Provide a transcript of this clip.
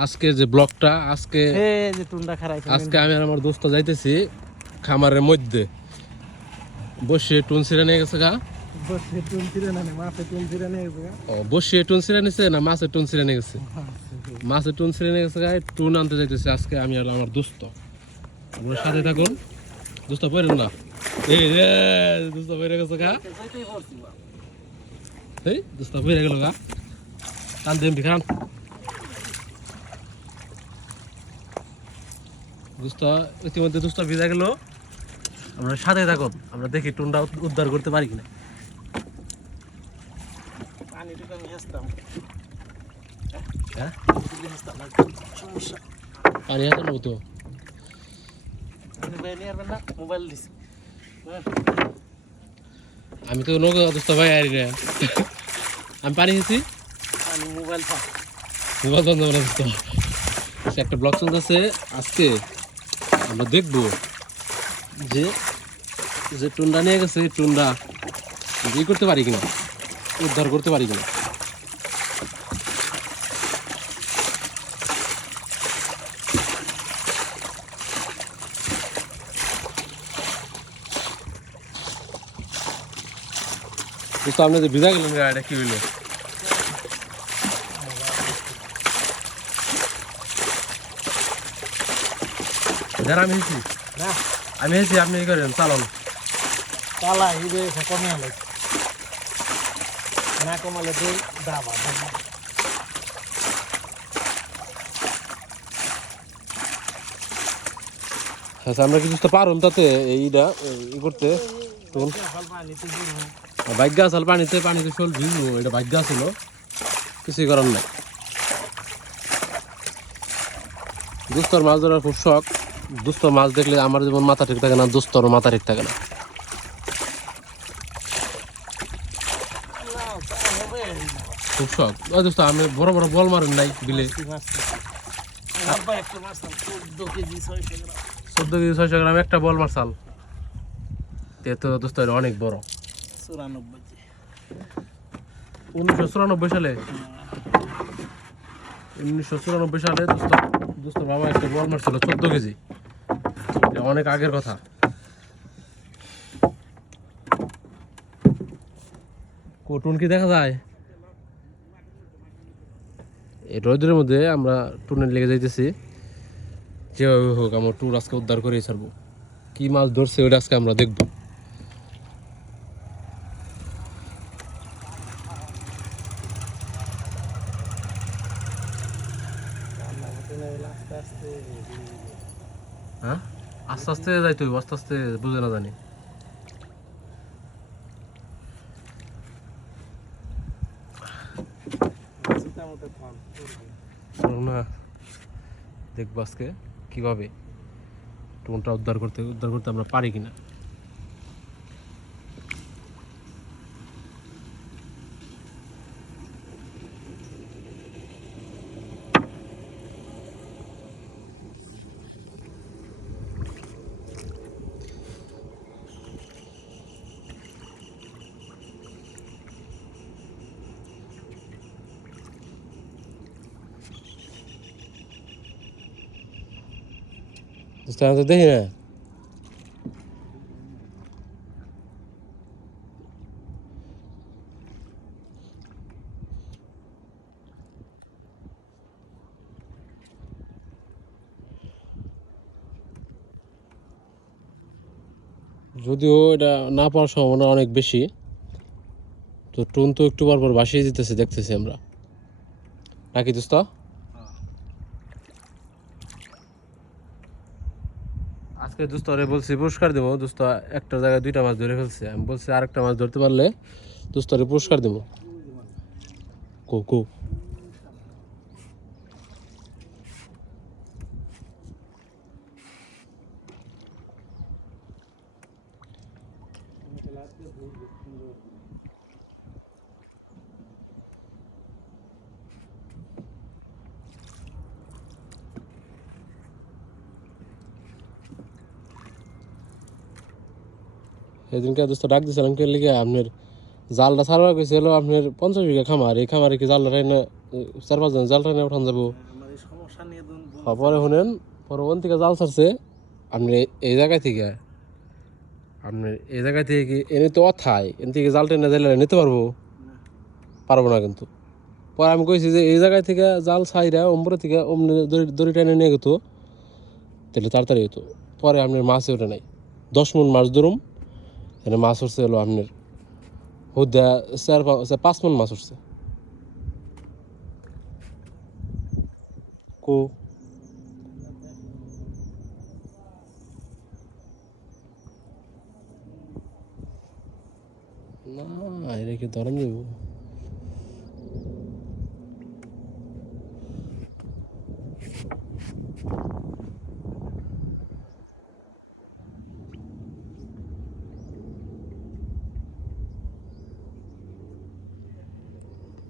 আজকে যে ব্লগটা আজকে এই যে টুনটা খারাইছে আজকে আমি আর আমার দোস্ত যাইতেছি খামারের মধ্যে বসে টুন ছিঁড়ে নিয়ে গেছে গা। বসে টুন ছিঁড়ে না মাছে টুন ছিঁড়ে নিয়ে গেছে গা। ও বসে টুন ছিঁড়ে নিছে না মাছের টুন ছিঁড়ে নিয়ে গেছে? মাছের টুন ছিঁড়ে নিয়ে গেছে গা। টুন আনতে যাইতেছি আজকে আমি আর আমার দোস্ত। আপনার সাথে থাকুন। দোস্ত পড়েন না, এই রে দোস্ত পড়ে গেছে গা। এই দোস্ত পড়ে গেল গা। কাল দেম বিখান দোস্ত ইতিমধ্যে দোস্ত ভিজা গেল। আমরা সাথে থাকুন, আমরা দেখি টুনটা উদ্ধার করতে পারি কিনা। পানিটা আমি হাসতাম হ্যাঁ সমস্যা পানি আছে না তো? মোবাইল দিছি আমি তো নৌকা দোস্ত ভাই আরি রে। আমি পানি খেয়েছি, আমি মোবাইল পা মোবাইল বন্ধ করে দোস্ত। একটা ব্লগ চলতেছে আজকে। আমরা দেখবো যে যে টুনটা নিয়ে গেছে টুনটা ই করতে পারি কিনা, উদ্ধার করতে পারি কিনা। দোস্ত আপনি যে ভিজা গেলেন এটা কি হইলো? যারা আমি হেসি না আমি হেসি আপনি ই করেন চালান। তালা হিবে কমে আলো না কমালে তো দাবা আচ্ছা আমরা কিছু তো পারুন তাতে এইটা ই করতে। টুন ভাগ্য আসাল পানিতে পানিতে শোল ভিজবো, এটা ভাগ্য আসলো, কিছুই করার নাই। দুস্তর মাছ ধরার খুব শখ। দুস্তর মাছ দেখলে আমার যেমন মাথা ঠিক থাকে না, দুস্তরও মাথা ঠিক থাকে না। খুব শখ। ওই দোস্ত আমি বড় বড় বল মারেন নাই বিলে? 14 কেজি 600 গ্রাম একটা বল মারছাল। তো দোস্ত এটা অনেক বড়। 1994 সালে 1994 সালে দোস্ত বাবা একটা বল মারছিল 14 কেজি। এটা অনেক আগের কথা। টুন কি দেখা যায় এই রোদের মধ্যে? আমরা টুনের লেগে যাইতেছি, যেভাবে হোক আমরা টুর আজকে উদ্ধার করে ছাড়বো। কি মাছ ধরছে ওটা আজকে আমরা দেখবো। হ্যাঁ আস্তে আস্তে যাইতে হইব, আস্তে আস্তে বুঝে না জানি। না দেখবো আজকে কিভাবে টুনটা উদ্ধার করতে আমরা পারি কিনা। আমি তো দেখি না। যদিও এটা না পাওয়ার সম্ভাবনা অনেক বেশি, তো টুন তো একটু পর পর ভাসিয়ে দিতেছে দেখতেছি আমরা, নাকি দোস্ত? আজকে দোস্তরে বলছি পুরস্কার দেবো। দোস্ত একটা জায়গায় 2টা মাছ ধরে ফেলছে। আমি বলছি আরেকটা মাছ ধরতে পারলে দোস্তরে পুরস্কার দেবো। কো কো সেদিনকে দোস্ত ডাক দিয়েছিলাম কে লিগে আপনার জালটা ছাড়বার গেছিল। আপনার 50 বিঘা খামার, এই খামারে কি জালটা টাইনে 4-5 জন জাল টাইনে উঠান যাবো? আমার এই সমস্যা বর্ষা নিয়ে পরে শুনেন পরবন থেকে জাল ছাড়ছে আপনি এই জায়গায় থেকে আপনি এই জায়গায় থেকে কি এনে তো অথায় এন থেকে জাল টেনে জালে নিতে পারবো পারবো না কিন্তু পরে আমি কইছি যে এই জায়গায় থেকে জাল ছাইরা ওমরে থেকে অমনি দড়ি টেনে নিয়ে গেতো তাহলে তাড়াতাড়ি হতো পরে আপনার মাছ ওঠে নাই 10 মণ মাছ ধরুম এখানে মাছ উঠছে হলো আপনার হুদা 4-5 মণ মাছ উঠছে কো না এটা কি ধরেন যাবো